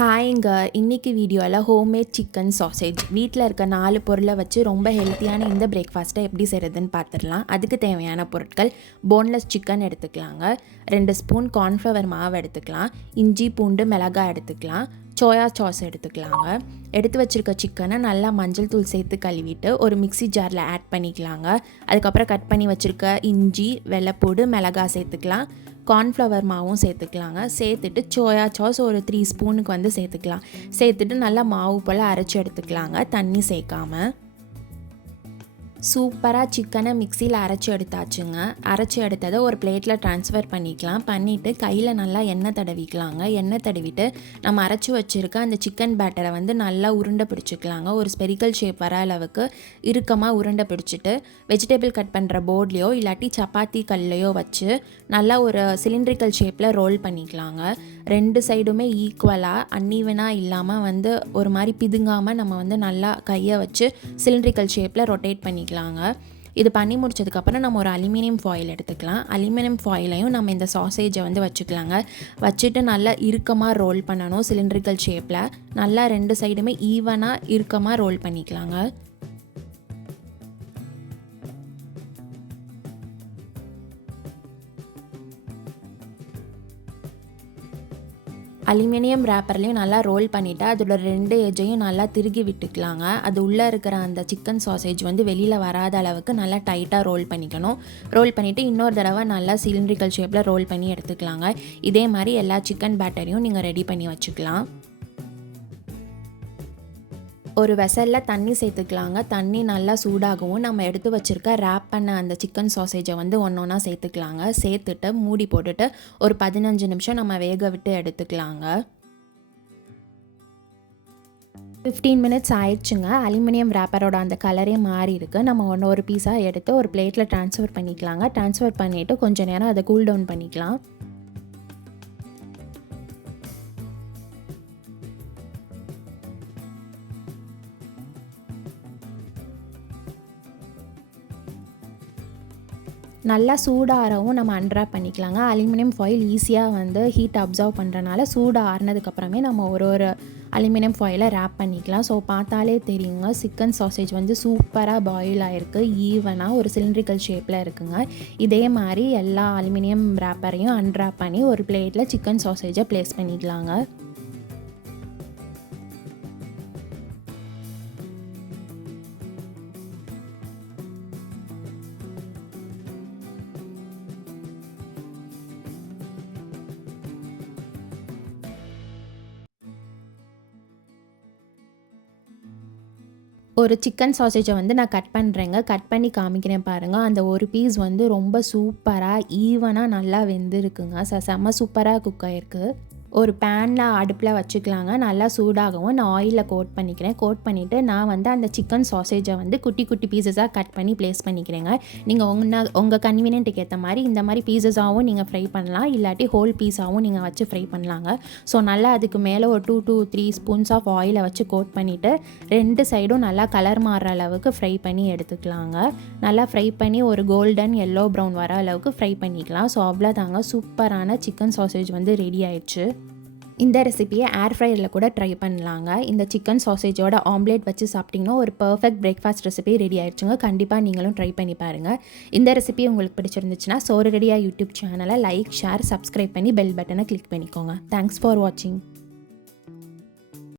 ஹாய்ங்க, இன்றைக்கி வீடியோவில் homemade chicken sausage வீட்டில் இருக்க 4 பொருளை வச்சு ரொம்ப ஹெல்த்தியான இந்த பிரேக்ஃபாஸ்ட்டை எப்படி செய்கிறதுன்னு பார்த்துடலாம். அதுக்கு தேவையான பொருட்கள் போன்லெஸ் சிக்கன் எடுத்துக்கலாங்க, 2 ஸ்பூன் கார்ன்ஃப்ளவர் மாவு எடுத்துக்கலாம், இஞ்சி பூண்டு மிளகாய் எடுத்துக்கலாம், சோயா சாஸ் எடுத்துக்கலாங்க. எடுத்து வச்சுருக்க சிக்கனை நல்லா மஞ்சள் தூள் சேர்த்து கழுவிட்டு ஒரு மிக்சி ஜாரில் ஆட் பண்ணிக்கலாங்க. அதுக்கப்புறம் கட் பண்ணி வச்சுருக்க இஞ்சி வெள்ளைப்பூடு மிளகாய் சேர்த்துக்கலாம், கார்ன்ஃப்ளவர் மாவும் சேர்த்துக்கலாங்க. சேர்த்துட்டு சோயா சாஸ் ஒரு 3 ஸ்பூனுக்கு சேர்த்துக்கலாம். சேர்த்துட்டு நல்லா மாவு போல் அரைச்சி எடுத்துக்கலாங்க, தண்ணி சேர்க்காமல். சூப்பராக சிக்கனை மிக்சியில் அரைச்சி எடுத்தாச்சுங்க. அரைச்சி எடுத்ததை ஒரு பிளேட்டில் ட்ரான்ஸ்ஃபர் பண்ணிக்கலாம். பண்ணிவிட்டு கையில் நல்லா எண்ணெய் தடவிக்கலாங்க. எண்ணெய் தடவிட்டு நம்ம அரைச்சி வச்சுருக்க அந்த சிக்கன் பேட்டரை நல்லா உருண்டை பிடிச்சிக்கலாங்க. ஒரு ஸ்பெரிக்கல் ஷேப் வர அளவுக்கு இறுக்கமாக உருண்டை பிடிச்சிட்டு வெஜிடபிள் கட் பண்ணுற போர்ட்லேயோ இல்லாட்டி சப்பாத்தி கல்லையோ வச்சு நல்லா ஒரு சிலிண்ட்ரிக்கல் ஷேப்பில் ரோல் பண்ணிக்கலாங்க. 2 சைடுமே ஈக்குவலாக அன்ஈவனாக இல்லாமல் ஒரு மாதிரி பிதுங்காமல் நம்ம நல்லா கையை வச்சு சிலிண்ட்ரிக்கல் ஷேப்பில் ரொட்டேட் பண்ணிக்கலாங்க. இது பண்ணி முடிச்சதுக்கப்புறம் நம்ம ஒரு அலுமினியம் ஃபாயில் எடுத்துக்கலாம். அலுமினியம் ஃபாயிலையும் நம்ம இந்த சாசேஜை வச்சுக்கலாங்க. வச்சுட்டு நல்லா இறுக்கமாக ரோல் பண்ணணும். சிலிண்ட்ரிக்கல் ஷேப்பில் நல்லா 2 சைடுமே ஈவனாக இறுக்கமாக ரோல் பண்ணிக்கலாங்க. அலுமினியம் ரேப்பர்லேயும் நல்லா ரோல் பண்ணிவிட்டு அதோட 2 எஜ்ஜையும் நல்லா திருகி விட்டுக்கலாங்க. அது உள்ளே இருக்கிற அந்த சிக்கன் சாசேஜ் வெளியில் வராத அளவுக்கு நல்லா டைட்டாக ரோல் பண்ணிக்கணும். ரோல் பண்ணிவிட்டு இன்னொரு தடவை நல்லா சிலிண்ட்ரிக்கல் ஷேப்பில் ரோல் பண்ணி எடுத்துக்கலாங்க. இதே மாதிரி எல்லா சிக்கன் பேட்டரையும் நீங்கள் ரெடி பண்ணி வச்சுக்கலாம். ஒரு வெசலில் தண்ணி சேர்த்துக்கலாங்க. தண்ணி நல்லா சூடாகவும் நம்ம எடுத்து வச்சுருக்க ரேப் பண்ண அந்த சிக்கன் சாசேஜை ஒன்று ஒன்றா சேர்த்துக்கலாங்க. சேர்த்துட்டு மூடி போட்டுட்டு ஒரு 15 நிமிஷம் நம்ம வேக விட்டு எடுத்துக்கலாங்க. 15 மினிட்ஸ் ஆயிடுச்சுங்க. அலுமினியம் ரேப்பரோட அந்த கலரே மாறி இருக்குது. நம்ம ஒரு பீஸாக எடுத்து ஒரு பிளேட்டில் ட்ரான்ஸ்ஃபர் பண்ணிக்கலாங்க. ட்ரான்ஸ்ஃபர் பண்ணிவிட்டு கொஞ்சம் நேரம் அதை கூல் டவுன் பண்ணிக்கலாம். நல்லா சூடாகவும் நம்ம அன்ராப் பண்ணிக்கலாங்க. அலுமினியம் ஃபாயில் ஈஸியாக ஹீட் அப்சர்வ் பண்ணுறனால சூடு ஆறுனதுக்கப்புறமே நம்ம ஒரு அலுமினியம் ஃபாயிலை ரேப் பண்ணிக்கலாம். ஸோ பார்த்தாலே தெரியுங்க, சிக்கன் சாசேஜ் சூப்பராக பாயில் ஆகிருக்கு. ஈவனாக ஒரு சிலிண்ட்ரிக்கல் ஷேப்பில் இருக்குங்க. இதே மாதிரி எல்லா அலுமினியம் ரேப்பரையும் அன்ராப் பண்ணி ஒரு பிளேட்டில் சிக்கன் சாசேஜை ப்ளேஸ் பண்ணிக்கலாங்க. ஒரு சிக்கன் சாசேஜை நான் கட் பண்ணுறேங்க. கட் பண்ணி காமிக்கிறேன் பாருங்கள். அந்த ஒரு பீஸ் ரொம்ப சூப்பராக ஈவனாக நல்லா வெந்திருக்குங்க. செம்ம சூப்பராக குக் ஆகிருக்கு. ஒரு பேனில் அடுப்பில் வச்சுக்கலாங்க. நல்லா சூடாகவும் நான் ஆயிலில் கோட் பண்ணிக்கிறேன். கோட் பண்ணிவிட்டு நான் அந்த சிக்கன் சாசேஜை குட்டி குட்டி பீசஸாக கட் பண்ணி ப்ளேஸ் பண்ணிக்கிறேங்க. நீங்கள் உங்கள் கன்வீனியன்ட்டுக்கு ஏற்ற மாதிரி இந்த மாதிரி பீசஸாகவும் நீங்கள் ஃப்ரை பண்ணலாம், இல்லாட்டி ஹோல் பீஸாகவும் நீங்கள் வச்சு ஃப்ரை பண்ணலாங்க. ஸோ நல்லா அதுக்கு மேலே ஒரு 2 to 3 ஸ்பூன்ஸ் ஆஃப் ஆயிலை வச்சு கோட் பண்ணிவிட்டு 2 சைடும் நல்லா கலர் மாறுற அளவுக்கு ஃப்ரை பண்ணி எடுத்துக்கலாங்க. நல்லா ஃப்ரை பண்ணி ஒரு கோல்டன் எல்லோ ப்ரௌன் வர அளவுக்கு ஃப்ரை பண்ணிக்கலாம். ஸோ அவ்வளோதாங்க, சூப்பரான சிக்கன் சாசேஜ் ரெடி ஆயிடுச்சு. இந்த ரெசிபியை ஏர் ஃப்ரையரில் கூட ட்ரை பண்ணலாங்க. இந்த சிக்கன் சாசேஜோட ஆம்லேட் வச்சு சாப்பிட்டிங்கன்னா ஒரு பர்ஃபெக்ட் பிரேக்ஃபாஸ்ட் ரெசிபி ரெடி ஆயிடுச்சுங்க. கண்டிப்பாக நீங்களும் ட்ரை பண்ணி பாருங்கள். இந்த ரெசிபி உங்களுக்கு பிடிச்சிருந்துச்சுன்னா சோறு ரெடியா யூடியூப் சேனலை லைக், ஷேர், சப்ஸ்கிரைப் பண்ணி பெல் பட்டனை கிளிக் பண்ணிக்கோங்க. தேங்க்ஸ் ஃபார் வாட்சிங்.